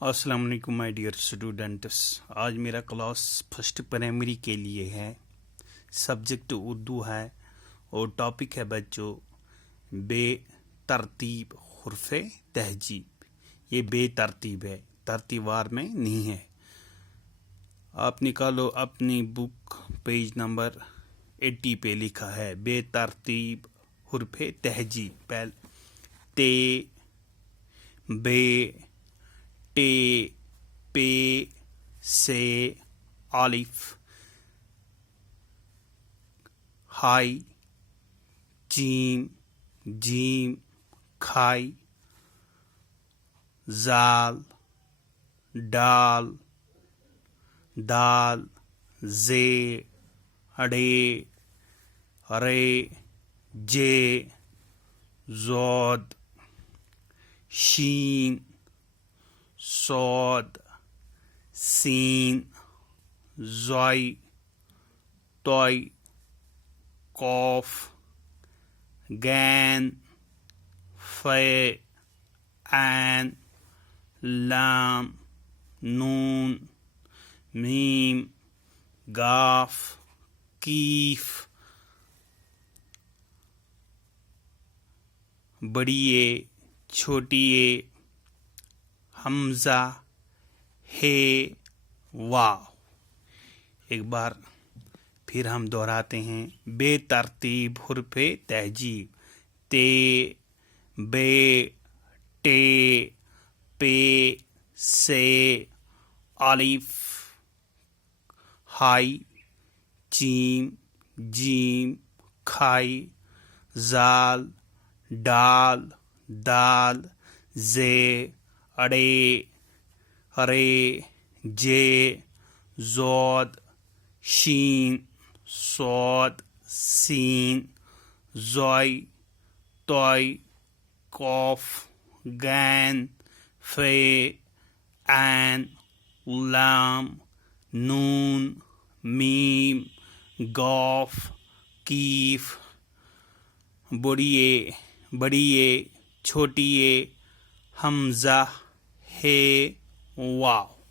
السلام علیکم my dear students. آج میرا کلاس فرسٹ پرائمری کے لیے ہے. سبجیکٹ اردو ہے اور ٹاپک ہے بچوں بے ترتیب حرف تہجیب. یہ بے ترتیب ہے، ترتیب وار میں نہیں ہے. آپ نکالو اپنی بک، پیج نمبر 80 پہ لکھا ہے بے ترتیب حرف تہجیب. تے، بے، ٹے، پے، سے، الف، ہائی، جیم، جیم، کھائی، زال، ڈال، دال، زے، اڑے، رے، جے، زود، شین، صاد، سین، زوئی، توئی، قوف، غین، فے، عین، لام، نون، میم، گاف، کیف. بڑی اے، چھوٹی اے، حمزہ، ہے، واو. ایک بار پھر ہم دہراتے ہیں بے ترتیب حرف تہجیب. تے، بے، ٹے، پے، سے، الف، ہائی، جیم، جیم، کھائی، زال، ڈال، دال، زے، اڑے، رے، جے، زود، شین، صاد، سین، زوئی، توئی، قوف، غین، فے، عین، لام، نون، میم، گاف، کیف. بڑی اے، بڑی اے، چھوٹی اے، حمزہ، ہے، واو.